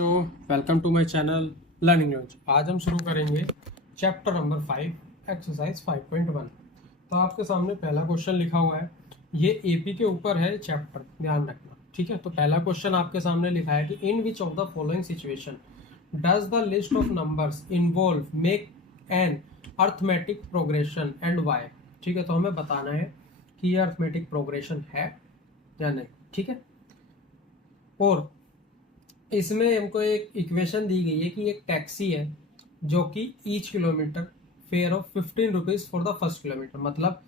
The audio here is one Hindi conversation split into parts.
बच्चों, welcome to my channel learning launch. आज हम शुरू करेंगे चैप्टर नंबर 5 एक्सरसाइज 5.1। तो आपके सामने पहला क्वेश्चन लिखा हुआ है, ये एपी के ऊपर है चैप्टर, ध्यान रखना, ठीक है। तो पहला क्वेश्चन आपके सामने लिखा है कि in which of the following situation does the list of numbers involve make an arithmetic progression and why. ठीक है, तो हमें बताना है कि ये अर्थमेटिक प्रोग्रेशन है या नहीं, ठीक है। और इसमें हमको एक इक्वेशन दी गई है कि एक टैक्सी है जो कि each kilometre fair of 15 rupees for the first kilometre. मतलब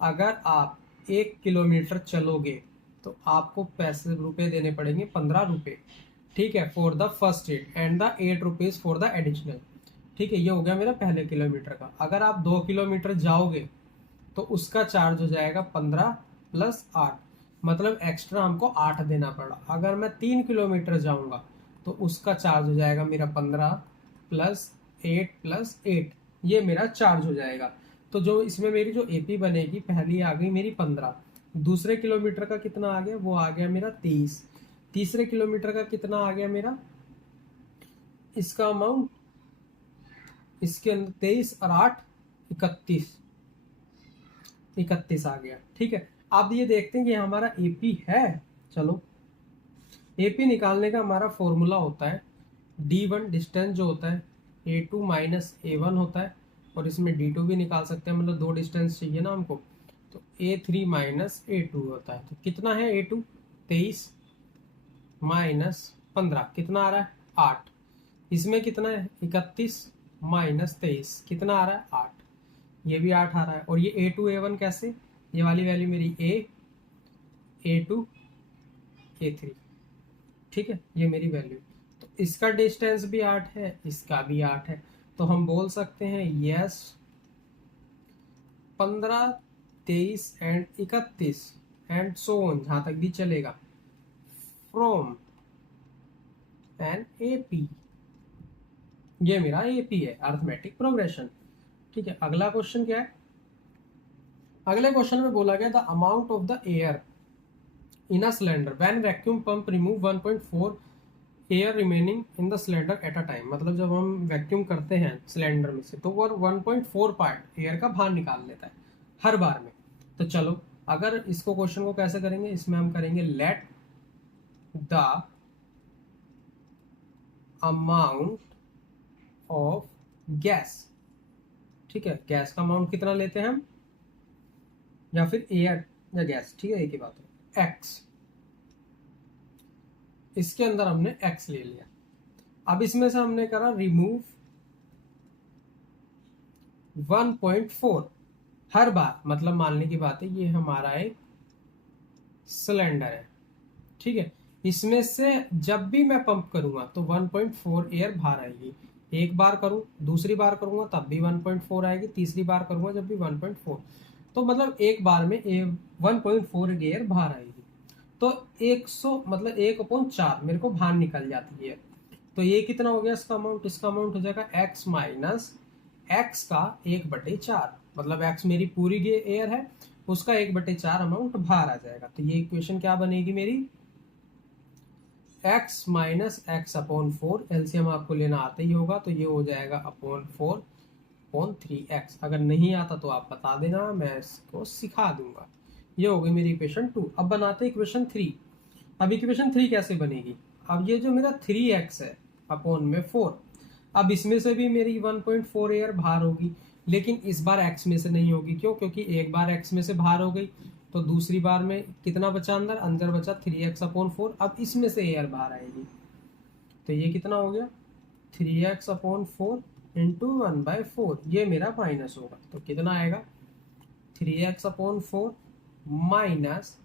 अगर आप 1 किलोमीटर चलोगे तो आपको पैसे रुपए देने पड़ेंगे 15 रुपये, ठीक है, for the first aid and the 8 rupees for the additional. ठीक है, ये हो गया मेरा पहले किलोमीटर का। अगर आप 2 किलोमीटर जाओगे तो उसका चार्ज हो जाएगा 15 + 8, मतलब एक्स्ट्रा हमको 8 देना पड़ा। अगर मैं 3 किलोमीटर जाऊंगा तो उसका चार्ज हो जाएगा मेरा 15 + 8 + 8, ये मेरा चार्ज हो जाएगा। तो जो इसमें मेरी जो एपी बनेगी, पहली आ गई मेरी 15, दूसरे किलोमीटर का कितना आ गया, वो आ गया मेरा 23, तीसरे किलोमीटर का कितना आ गया मेरा, इसका अमाउंट, इसके अंदर 23 और 8 31 आ गया, ठीक है। अब ये देखते हैं कि हमारा एपी है। चलो, एपी निकालने का हमारा फॉर्मूला होता है D1 डिस्टेंस जो होता है A2 - A1 होता है, और इसमें D2 भी निकाल सकते हैं, मतलब 2 डिस्टेंस चाहिए ना हमको, तो A3 - A2 होता है। तो कितना है A2, 23 - 15 कितना आ रहा है 8, इसमें कितना है 31 - 23 कितना आ रहा है 8, ये भी 8 आ रहा है। और ये A2 A1 कैसे, ये वाली वैल्यू मेरी A2 A3, ठीक है, ये मेरी वैल्यू। तो इसका डिस्टेंस भी 8 है, इसका भी 8 है, तो हम बोल सकते हैं yes 15, 23 and 31 and so on, जहां तक भी चलेगा, फ्रॉम एन एपी, ये मेरा एपी है, अर्थमेटिक प्रोग्रेशन, ठीक है। अगला क्वेश्चन क्या है, अगले क्वेश्चन में बोला गया the amount of the air in a cylinder when vacuum pump remove 1.4 air remaining in the cylinder at a time. मतलब जब हम वैक्यूम करते हैं सिलेंडर में से तो वो 1.4 पार्ट एयर का बाहर निकाल लेता है हर बार में। तो चलो, अगर इसको क्वेश्चन को कैसे करेंगे, इसमें हम करेंगे let the amount of gas, ठीक है, गैस का अमाउंट कितना लेते हैं हम, या फिर एयर या गैस, ठीक है, एक ही बात है, एक्स, इसके अंदर हमने एक्स ले लिया। अब इसमें से हमने करा रिमूव 1.4 हर बार, मतलब मानने की बात है ये हमारा एक सिलेंडर है, ठीक है, इसमें से जब भी मैं पंप करूंगा तो 1.4 एयर बाहर आएगी। एक बार करूं, दूसरी बार करूंगा तब भी 1.4 आएगी, तीसरी बार करूंगा जब भी 1.4, तो मतलब एक बार में 1.4 एयर बाहर आएगी। तो 100 मतलब 1/4 मेरे को बाहर निकल जाती है। तो ये कितना हो गया इसका अमाउंट, इसका अमाउंट हो जाएगा x माइनस एक्स का 1/4, मतलब x मेरी पूरी एयर है, उसका 1/4 अमाउंट बाहर आ जाएगा। तो ये इक्वेशन क्या बनेगी मेरी, x - x/4, एलसीएम आपको लेना आता ही होगा, तो ये हो जाएगा /4/3x। अगर नहीं आता तो आप बता देना, मैं इसको सिखा दूंगा। ये हो गई मेरी इक्वेशन 2। अब बनाते हैं इक्वेशन 3। अब इक्वेशन 3 कैसे बनेगी, अब ये जो मेरा 3x है अपॉन में 4, अब इसमें से भी मेरी 1.4 एयर बाहर होगी, लेकिन इस बार x में से नहीं होगी। क्यों, क्योंकि एक बार x में से बाहर हो गई तो दूसरी बार में कितना बचा, अंदर अंदर बचा 3x/4, अब इसमें से एयर बाहर आएगी। तो ये कितना हो गया 3x/4 इंटू 1/4, ये मेरा माइनस होगा, तो कितना आएगा 3x/4 माइनस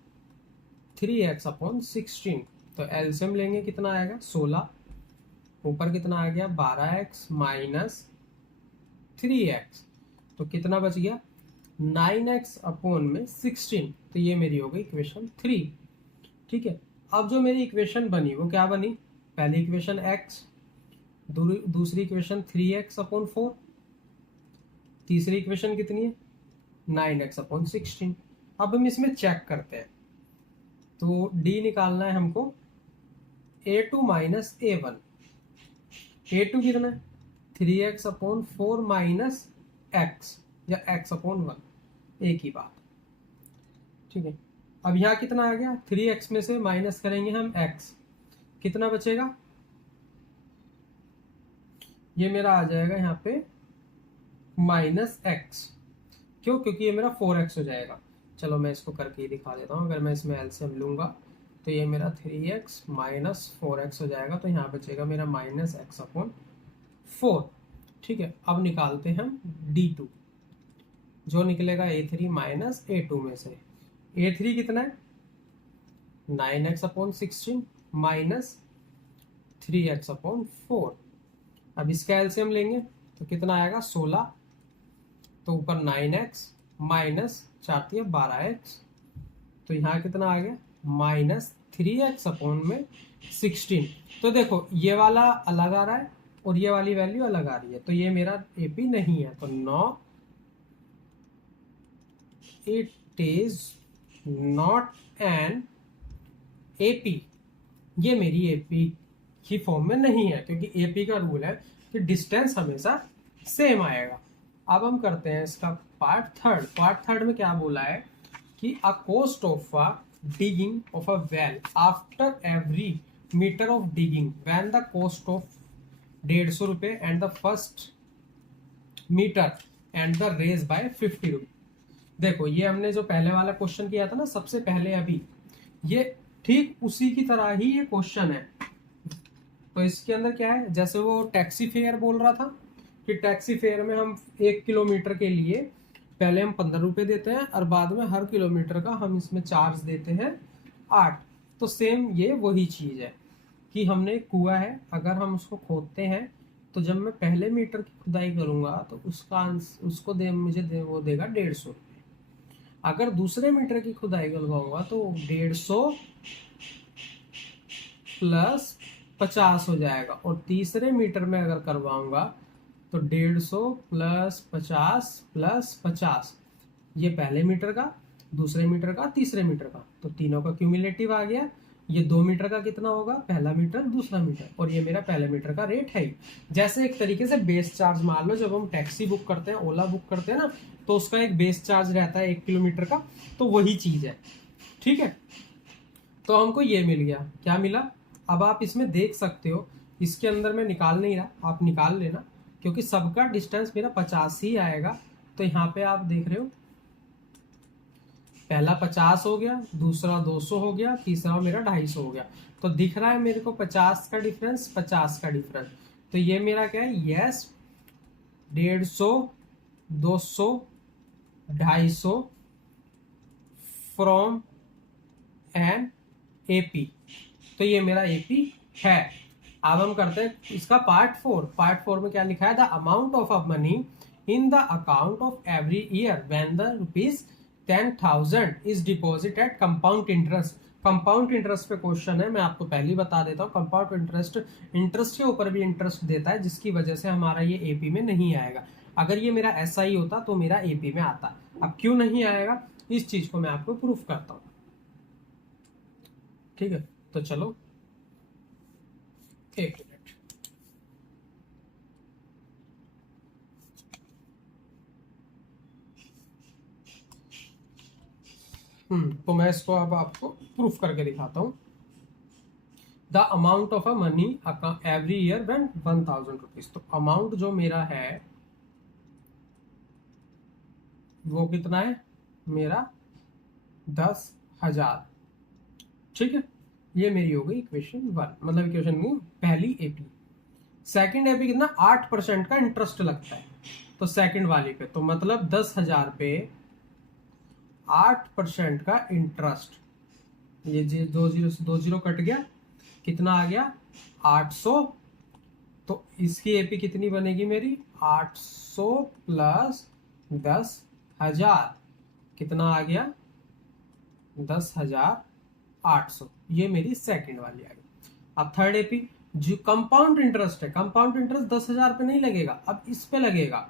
3x/16। तो एलसीएम लेंगे कितना आएगा 16, ऊपर कितना आ गया 12x माइनस 3x, तो कितना बच गया 9x/16। तो ये मेरी हो गई इक्वेशन 3, ठीक है। अब जो मेरी इक्वेशन बनी वो क्या बनी, पहली इक्वेशन x, दूसरी इक्वेशन 3x/4, तीसरी इक्वेशन कितनी है 9x/16। अब हम इसमें चेक करते हैं, तो d निकालना है हमको A2 - A1, A2 कितना है 3x/4 माइनस x या x/1, एक ही बात, ठीक है। अब यहाँ कितना आ गया 3x में से माइनस करेंगे हम x, कितना बचेगा, ये मेरा आ जाएगा यहाँ पे -x, क्यों, क्योंकि ये मेरा 4x हो जाएगा। चलो मैं इसको करके ही दिखा देता हूँ। अगर मैं इसमें एलसीएम लूंगा तो ये मेरा 3x माइनस 4x हो जाएगा, तो यहाँ बचेगा मेरा -x/4, ठीक है। अब निकालते हैं हम D2, जो निकलेगा A3 माइनस A2 में से। A3 कितना है 9x/16 माइनस 3x/4। अब इसका एलसीएम लेंगे तो कितना आएगा 16, तो ऊपर 9x माइनस 4 12x, तो यहाँ कितना आ गया -3x/16। तो देखो ये वाला अलग आ रहा है और ये वाली वैल्यू अलग आ रही है, तो ये मेरा एपी नहीं है। तो no, it is not an AP, ये मेरी एपी की फॉर्म में नहीं है, क्योंकि एपी का रूल है कि डिस्टेंस हमेशा सेम आएगा। अब हम करते हैं इसका पार्ट थर्ड में क्या बोला है कि a cost of a digging of a well after every meter of digging when the cost of 150 रुपए and the first meter and the raise by 50 रुपए। देखो ये हमने जो पहले वाला क्वेश्चन किया था ना सबसे पहले, अभी ये ठीक उसी की तरह ही ये क्वेश्चन है। तो इसके अंदर क्या है, जैसे वो टैक्सी फेयर बोल रहा था कि टैक्सी फेयर में हम 1 किलोमीटर के लिए पहले हम 15 रुपए देते हैं और बाद में हर किलोमीटर का हम इसमें चार्ज देते हैं 8। तो सेम ये वही चीज है कि हमने कुआं है, अगर हम उसको खोदते हैं तो जब मैं पहले मीटर की खुदाई करूंगा तो उसको मुझे वो देगा 150 रुपये। अगर दूसरे मीटर की खुदाई करवाऊंगा तो 150 प्लस 50 हो जाएगा, और तीसरे मीटर में अगर करवाऊंगा तो 150 प्लस 50 प्लस 50, ये पहले मीटर का, दूसरे मीटर का, तीसरे मीटर का, तो तीनों का क्यूमुलेटिव आ गया। ये 2 मीटर का कितना होगा, पहला मीटर दूसरा मीटर, और ये मेरा पहले मीटर का रेट है ही। जैसे एक तरीके से बेस चार्ज मान लो, जब हम टैक्सी बुक करते हैं, ओला बुक करते हैं ना, तो उसका एक बेस चार्ज रहता है 1 किलोमीटर का, तो वही चीज है, ठीक है। तो हमको ये मिल गया, क्या मिला। अब आप इसमें देख सकते हो, इसके अंदर मैं निकाल नहीं रहा, आप निकाल लेना, क्योंकि सबका डिस्टेंस मेरा 50 ही आएगा। तो यहाँ पे आप देख रहे हो, पहला 50 हो गया, दूसरा 200 हो गया, तीसरा मेरा 250 हो गया। तो दिख रहा है मेरे को 50 का डिफरेंस, 50 का डिफरेंस। तो ये मेरा क्या है, यस 150 200 250 फ्रॉम एन एपी। तो ये मेरा एपी है। अब हम करते हैं इसका पार्ट 4 में क्या लिखा है, the amount of money in the account of every year when the ₹10,000 is deposit eight compound interest. Compound interest पे क्वेश्चन है, मैं आपको पहले ही बता देता हूँ। कंपाउंड इंटरेस्ट के ऊपर भी इंटरेस्ट देता है, जिसकी वजह से हमारा ये एपी में नहीं आएगा। अगर ये मेरा एसआई होता तो मेरा एपी में आता। अब क्यों नहीं आएगा, इस चीज को मैं आपको प्रूफ करता हूँ, ठीक है। तो चलो एक मिनट। तो मैं इसको अब आपको प्रूफ करके दिखाता हूँ। The amount of a money every year when 1,000 rupees. तो अमाउंट जो मेरा है वो कितना है, मेरा 10,000, ठीक है। ये मेरी हो गई इक्वेशन 1, मतलब इक्वेशन में पहली एपी। सेकंड एपी कितना, 8% का इंटरेस्ट लगता है, तो सेकंड वाली पे, तो मतलब 10,000 पे 8% का इंटरेस्ट, ये 2 जीरो कट गया, कितना आ गया 800। तो इसकी एपी कितनी बनेगी मेरी, 800 प्लस 10,000, कितना आ गया 10,800। ये मेरी सेकंड वाली आ गई। अब थर्ड एपी जो कंपाउंड इंटरेस्ट है, कंपाउंड इंटरेस्ट 10,000 पे नहीं लगेगा, अब इस पे लगेगा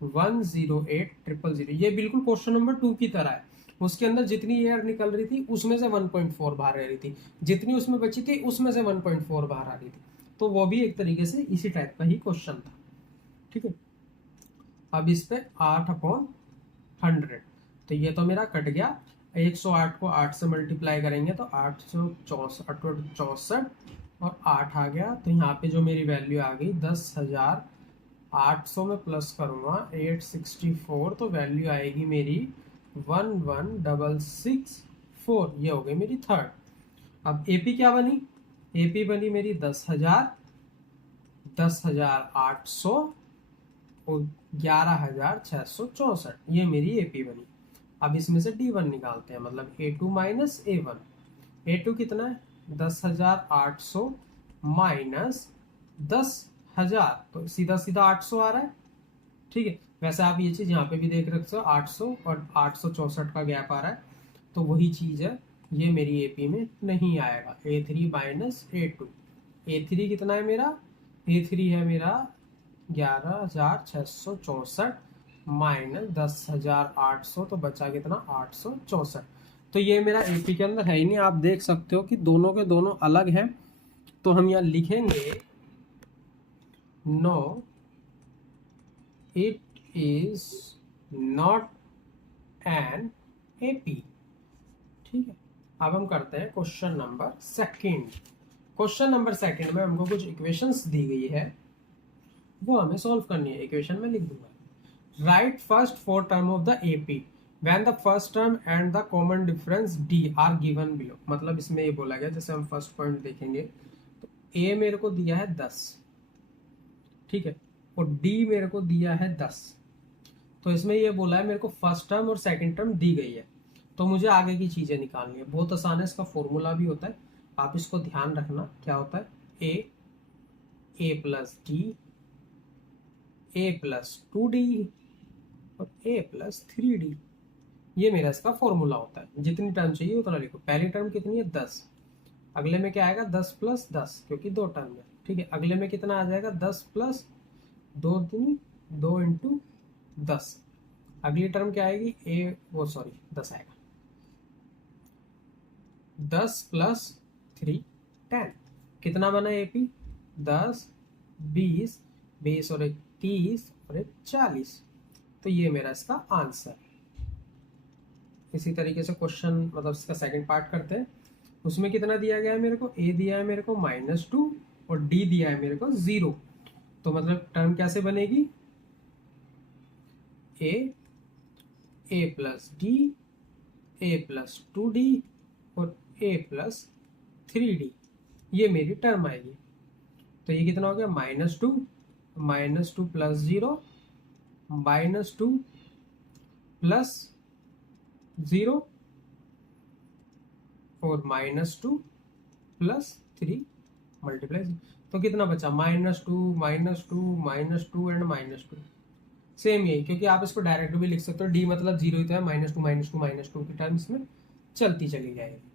108,000। ये बिल्कुल क्वेश्चन नंबर 2 की तरह है। उसके अंदर जितनी एयर निकल रही थी उसमें से 1.4 बाहर रह रही थी, जितनी उसमें बची थी उसमें से 1.4 बाहर आ रही थी। तो वो भी एक तरीके से इसी टाइप का ही क्वेश्चन था। ठीक है, अब इस पे 8/100, तो ये तो मेरा कट गया। 108 को 8 से मल्टीप्लाई करेंगे तो 864 और 8 आ गया, तो यहाँ पे जो मेरी वैल्यू आ गई 10,800 में प्लस करूँगा 864, तो वैल्यू आएगी मेरी 11,664। ये हो गई मेरी थर्ड। अब एपी क्या बनी? एपी बनी मेरी 10,000, 10,800 और 11,664, ये मेरी एपी बनी। अब इसमें से D1 निकालते हैं, मतलब A2 माइनस A1। A2 कितना है? 10,800 माइनस 10,000, तो सीधा सीधा 800 आ रहा है। ठीक है, वैसे आप ये चीज यहाँ पे भी देख रहे हो, 800 और 864 का गैप आ रहा है, तो वही चीज है, ये मेरी एपी में नहीं आएगा। A3 माइनस A2, A3 कितना है मेरा? A3 है मेरा 11,664 माइनस 10,800, तो बचा कितना? 864। तो ये मेरा एपी के अंदर है ही नहीं। आप देख सकते हो कि दोनों के दोनों अलग हैं, तो हम यहाँ लिखेंगे no it is not an AP. ठीक है, अब हम करते हैं question number second. Question number second में हमको कुछ इक्वेशंस दी गई है, वो हमें सॉल्व करनी है। इक्वेशन में लिख दूंगा, right first 4 term of the AP when the first term and the common difference D R given below. मतलब इसमें ये बोला गया, जैसे हम फर्स्ट पॉइंट देखेंगे तो ए मेरे को दिया है 10, ठीक है, और डी मेरे को दिया है 10। तो इसमें ये बोला है मेरे को फर्स्ट टर्म और सेकंड टर्म दी गई है, तो मुझे आगे की चीजें निकालनी है। बहुत आसान है, इसका फॉर्मूला भी होता है, आप इसको ध्यान रखना। क्या होता है? ए प्लस डी, ए प्लस 2d और ए प्लस 3d, ये मेरा इसका फॉर्मूला होता है। जितनी टर्म चाहिए उतना लिखो। पहली टर्म कितनी है? 10। अगले में क्या आएगा? 10 प्लस 10, क्योंकि 2 टर्म है। ठीक है, अगले में कितना आ जाएगा? 10 प्लस 2 2 इंटू 10। अगली टर्म क्या आएगी? 10 आएगा। 10 प्लस 3 10। कितना बना एपी? 10, 20, 20 और 30 और 40। तो ये मेरा इसका आंसर। इसी तरीके से क्वेश्चन, मतलब इसका सेकंड पार्ट करते हैं। उसमें कितना दिया गया है मेरे को? ए दिया है मेरे को -2 और डी दिया है मेरे को 0। तो मतलब टर्म कैसे बनेगी? ए प्लस डी, ए प्लस 2d और ए प्लस 3d, ये मेरी टर्म आएगी। तो ये कितना हो गया? -2 प्लस 0, -2 प्लस 0 और -2 प्लस 3 मल्टीप्लाई। तो कितना बचा? -2 एंड -2। सेम यही, क्योंकि आप इसको डायरेक्ट भी लिख सकते हो, डी मतलब 0 ही तो है, -2 की टर्म्स में चलती चली जाएगी।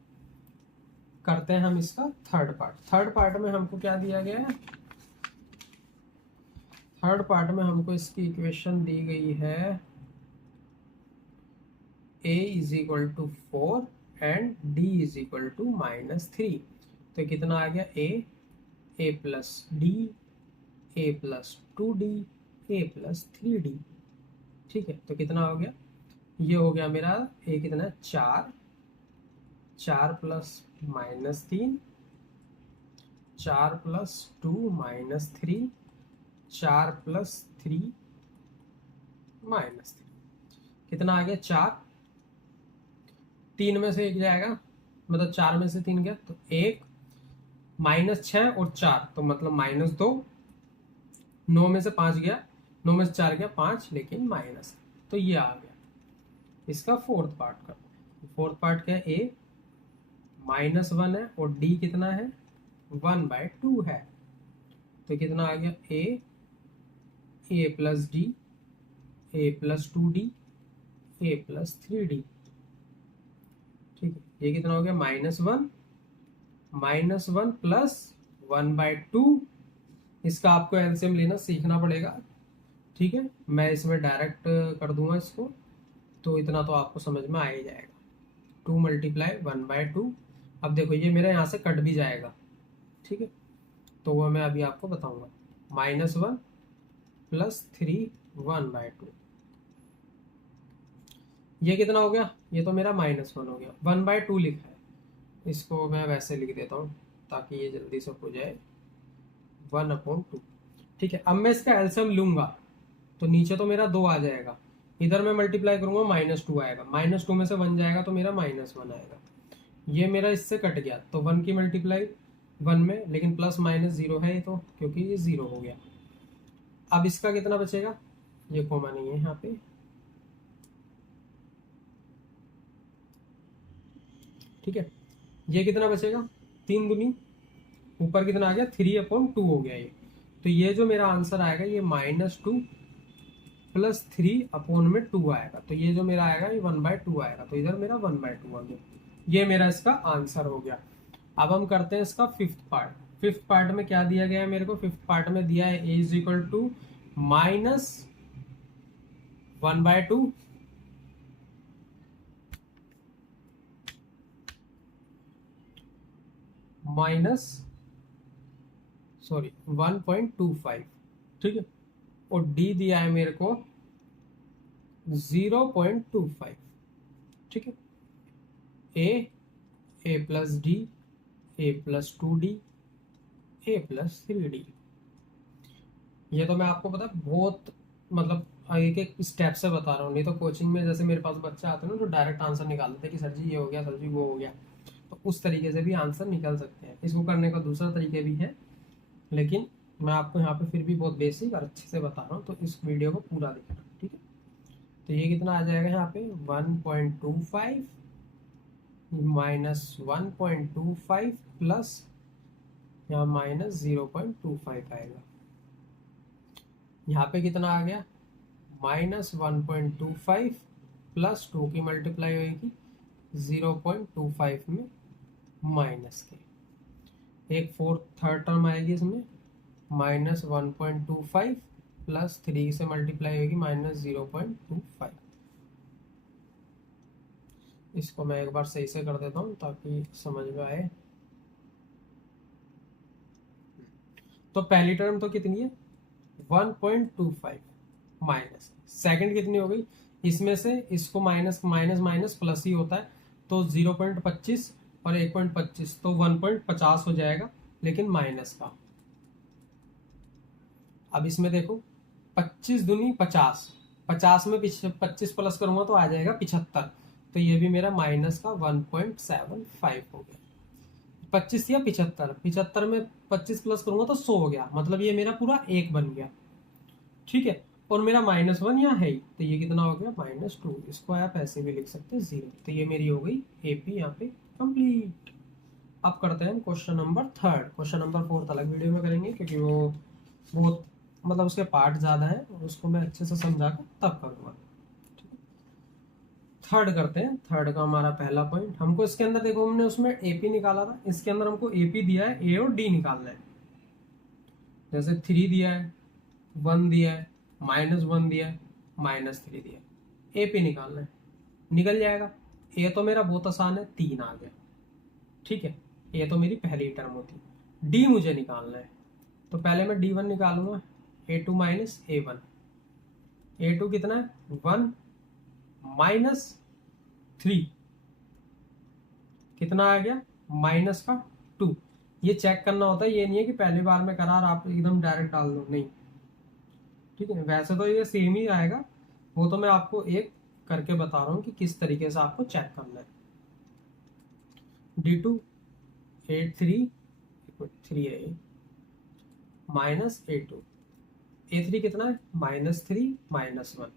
करते हैं हम इसका थर्ड पार्ट। थर्ड पार्ट में हमको क्या दिया गया है? थर्ड पार्ट में हमको इसकी इक्वेशन दी गई है a = 4 एंड d = -3। तो कितना आ गया? a plus D, a plus 2d, a plus 3d। ठीक है, तो कितना हो गया? ये हो गया मेरा a कितना है? 4 प्लस -3, 4 प्लस 2 -3, 4 प्लस 3 -3। कितना आ गया? 4। 3 में से 1 जाएगा, मतलब 4 में से 3 गया, तो 1 -6 और 4, तो मतलब -2। 9 में से 5 गया, 9 में से 4 गया 5, लेकिन माइनस, तो ये आ गया। इसका फोर्थ पार्ट का, फोर्थ पार्ट क्या है? a -1 है और d कितना है? 1/2 है। तो कितना आ गया? a plus D, a plus 2d, a plus 3d। ठीक है, ये कितना हो गया? -1 प्लस 1/2। इसका आपको एलसीएम लेना सीखना पड़ेगा। ठीक है, मैं इसमें डायरेक्ट कर दूंगा इसको, तो इतना तो आपको समझ में आ ही जाएगा। 2 × 1/2। अब देखो ये मेरा यहाँ से कट भी जाएगा। ठीक है, तो वो मैं अभी आपको बताऊंगा। -1 + 3 1/2, ये कितना हो गया? ये तो मेरा -1 हो गया। 1/2 लिखा है, इसको मैं वैसे लिख देता हूँ ताकि ये जल्दी से हो जाए, 1/2। ठीक है, अब मैं इसका एलसीएम लूंगा तो नीचे तो मेरा 2 आ जाएगा, इधर मैं मल्टीप्लाई करूंगा -2 आएगा, -2 में से 1 जाएगा तो मेरा -1 आएगा। ये मेरा इससे कट गया तो 1 की मल्टीप्लाई 1 में, लेकिन प्लस माइनस 0 है ये तो, क्योंकि ये 0 हो गया। अब इसका कितना बचेगा? ये कॉमा नहीं है यहाँ पे, ठीक है। ये कितना बचेगा? 3 दूनी, ऊपर कितना आ गया? 3/2 हो गया ये। तो ये जो मेरा आंसर आएगा ये -2 + 3/2 आएगा। तो ये जो मेरा आएगा ये 1/2 आएगा, तो इधर मेरा 1/2 आ गया। ये मेरा इसका आंसर हो गया। अब हम करते हैं इसका फिफ्थ पार्ट। फिफ्थ पार्ट में क्या दिया गया है मेरे को? फिफ्थ पार्ट में दिया है a = -1/2 1.25, ठीक है। और d दिया है मेरे को 0.25, ठीक है। a + d, a + 2d, a + 3d। ये तो मैं आपको पता बहुत मतलब एक एक स्टेप से बता रहा हूँ, नहीं तो कोचिंग में जैसे मेरे पास बच्चे आते हैं ना, तो डायरेक्ट आंसर निकाल देते हैं कि सर जी ये हो गया, सर जी वो हो गया। तो उस तरीके से भी आंसर निकल सकते हैं। इसको करने का दूसरा तरीके भी है, लेकिन मैं आपको यहाँ पे फिर भी बहुत बेसिक और अच्छे से बता रहा हूँ, तो इस वीडियो को पूरा देखना, ठीक है। तो ये कितना आ जाएगा यहाँ पे? 1.25 -1.25 प्लस यहाँ -0.25 आएगा। यहाँ पे कितना आ गया? -1.25 + 2 की मल्टीप्लाई होगी 0.25 में माइनस के, एक थर्ड टर्म आएगी इसमें, -1.25 + 3 से मल्टीप्लाई होगी -0.25। इसको मैं एक बार सही से कर देता हूँ ताकि समझ में आए। तो पहली टर्म तो कितनी है? 1.25 माइनस, सेकंड कितनी हो गई? इसमें से इसको माइनस माइनस माइनस प्लस ही होता है, तो 0.25 और 1.25, तो 1.50 हो जाएगा, लेकिन माइनस का। अब इसमें देखो 25 दूनी 50, 50 में 25 प्लस करूंगा तो आ जाएगा 75, तो ये भी मेरा माइनस का 1.75 हो गया। 25 या 75, 75 में 25 प्लस करूंगा तो 100 हो गया, मतलब ये मेरा पूरा 1 बन गया, ठीक है। और मेरा -1 यहाँ है ही, तो ये कितना हो गया? -2। इसको आप ऐसे भी लिख सकते हैं 0। तो ये मेरी हो गई एपी यहाँ पे कंप्लीट। अब करते हैं question number third. Question number fourth अलग वीडियो में करेंगे, क्योंकि वो बहुत मतलब उसके पार्ट ज़्यादा है, और उसको मैं अच्छे से समझा कर तब करूँगा। थर्ड करते हैं। थर्ड का हमारा पहला पॉइंट, हमको इसके अंदर देखो, हमने उसमें एपी निकाला था, इसके अंदर हमको एपी दिया है, ए और डी निकालना है। जैसे 3 दिया है, 1 दिया है, -1 दिया है, -3 दिया है, एपी निकालना है, निकल जाएगा। ए तो मेरा बहुत आसान है, 3 आ गया, ठीक है। ये तो मेरी पहली टर्म होती है। डी मुझे निकालना है, तो पहले मैं D1 निकालूंगा, A2 - A1। A2 कितना है? 1 -3, कितना आ गया? -2। ये चेक करना होता है, ये नहीं है कि पहली बार में करा और आप एकदम डायरेक्ट डाल दो, नहीं, ठीक है। वैसे तो ये सेम ही आएगा, वो तो मैं आपको एक करके बता रहा हूँ कि किस तरीके से आपको चेक करना है। D2 A3 3 है, -A2, A3 कितना है? -3 -1,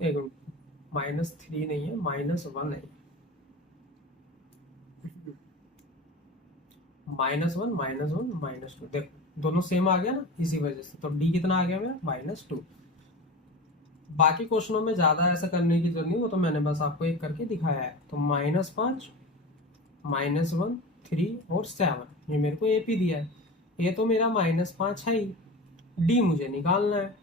एक -3 नहीं है, -1 है, -1 -1 -2, देखो दोनों सेम आ गया ना, इसी वजह से। तो डी कितना आ गया मेरा? -2। बाकी क्वेश्चनों में ज्यादा ऐसा करने की जरूरत नहीं, वो तो मैंने बस आपको एक करके दिखाया है। तो -5 -1 3 और 7, ये मेरे को एपी दिया है। ये तो मेरा -5 है ही, डी मुझे निकालना है।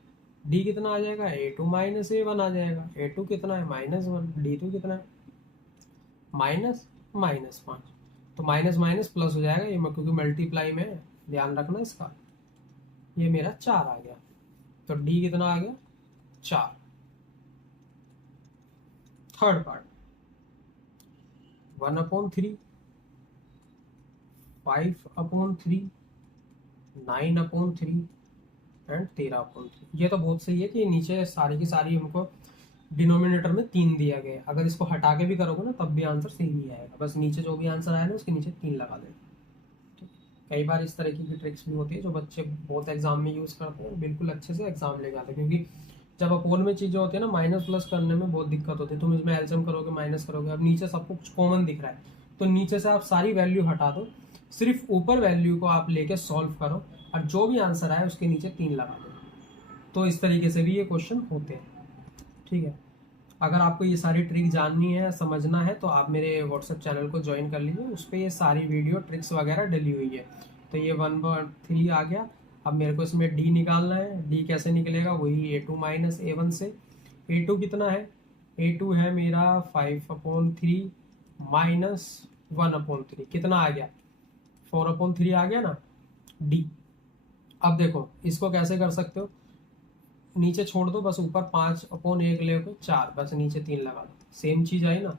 डी कितना आ जाएगा? A2 -A1 आ जाएगा। A2 कितना है? -1। D2 कितना है? -5। तो माइनस माइनस प्लस हो जाएगा, ये क्योंकि मल्टीप्लाई में है, ध्यान रखना इसका। ये मेरा 4 आ गया, तो डी कितना आ गया 4। Third part 1/3, 5/3, 9/3 and 13/3। ये तो बहुत सही है कि नीचे सारी की सारी हमको डिनोमिनेटर में 3 दिया गया है। अगर इसको हटा के भी करोगे ना तब भी आंसर सही नहीं आएगा, बस नीचे जो भी आंसर आया ना उसके नीचे 3 लगा देना। कई बार इस तरह की ट्रिक्स भी होती है जो बच्चे बहुत एग्जाम में यूज़ करते हैं, बिल्कुल अच्छे से एग्जाम ले जाते हैं। क्योंकि जब अपोन में चीज़ें होती है ना, माइनस प्लस करने में बहुत दिक्कत होती है। तुम इसमें एलसीएम करोगे, माइनस करोगे, अब नीचे सब कुछ कॉमन दिख रहा है, तो नीचे से आप सारी वैल्यू हटा दो, सिर्फ ऊपर वैल्यू को आप लेके सॉल्व करो और जो भी आंसर आए उसके नीचे 3 लगा दो। तो इस तरीके से भी ये क्वेश्चन होते हैं, ठीक है। अगर आपको ये सारी ट्रिक जाननी है, समझना है, तो आप मेरे व्हाट्सएप चैनल को ज्वाइन कर लीजिए, उस पर ये सारी वीडियो ट्रिक्स वगैरह डली हुई है। तो ये 1/3 आ गया। अब मेरे को इसमें डी निकालना है। डी कैसे निकलेगा, वही A2 माइनस A1 से। A2 कितना है, A2 है मेरा 5/3 माइनस 1/3, कितना आ गया 4/3 आ गया ना, डी। अब देखो इसको कैसे कर सकते हो, नीचे छोड़ दो, बस ऊपर 5/1 लेके 4, बस नीचे 3 लगा दो, सेम चीज आई ना।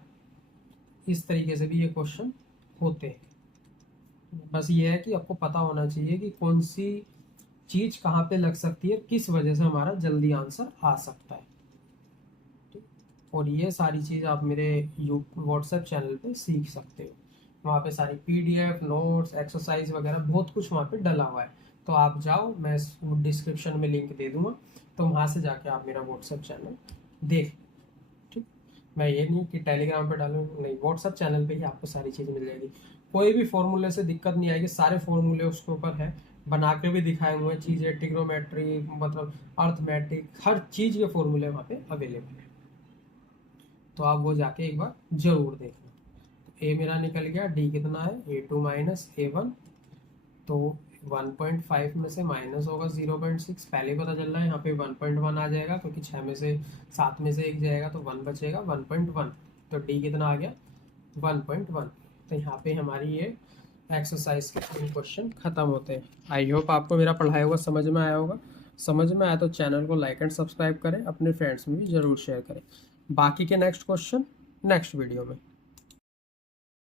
इस तरीके से भी ये क्वेश्चन होते हैं। बस ये है कि आपको पता होना चाहिए कि कौन सी चीज कहाँ पे लग सकती है, किस वजह से हमारा जल्दी आंसर आ सकता है, ठीक। और ये सारी चीज आप मेरे व्हाट्सएप चैनल पे सीख सकते हो। वहाँ पे सारी PDF नोट्स एक्सरसाइज वगैरह बहुत कुछ वहाँ पे डला हुआ है। तो आप जाओ, मैं डिस्क्रिप्शन में लिंक दे दूंगा, तो वहाँ से जाके आप मेरा व्हाट्सएप चैनल देख, ठीक। मैं ये नहीं कि टेलीग्राम पे डालूँ, नहीं, व्हाट्सएप चैनल पे ही आपको सारी चीज़ मिल जाएगी। कोई भी फॉर्मूले से दिक्कत नहीं आएगी, सारे फॉर्मूले उसके ऊपर है, बना के भी दिखाए हुए हैं चीज़ें, ट्रिग्नोमेट्री मतलब अर्थमेटिक, हर चीज़ के फॉर्मूले वहाँ पे अवेलेबल है। तो आप वो जाके एक बार जरूर देखना। ए मेरा निकल गया, डी कितना है A2 माइनस A1, तो 1.5 में से माइनस होगा 0.6, पहले पता चल रहा है। यहाँ पे 1.1 आ जाएगा क्योंकि 6 में से 7 में से 1 जाएगा तो 1 बचेगा, 1.1। तो डी कितना आ गया 1.1। तो यहाँ पे हमारी ये एक्सरसाइज के 3 क्वेश्चन खत्म होते हैं। आई होप आपको मेरा पढ़ाया हुआ समझ में आया होगा। समझ में आया तो चैनल को लाइक एंड सब्सक्राइब करें, अपने फ्रेंड्स में भी ज़रूर शेयर करें। बाकी के नेक्स्ट क्वेश्चन नेक्स्ट वीडियो में।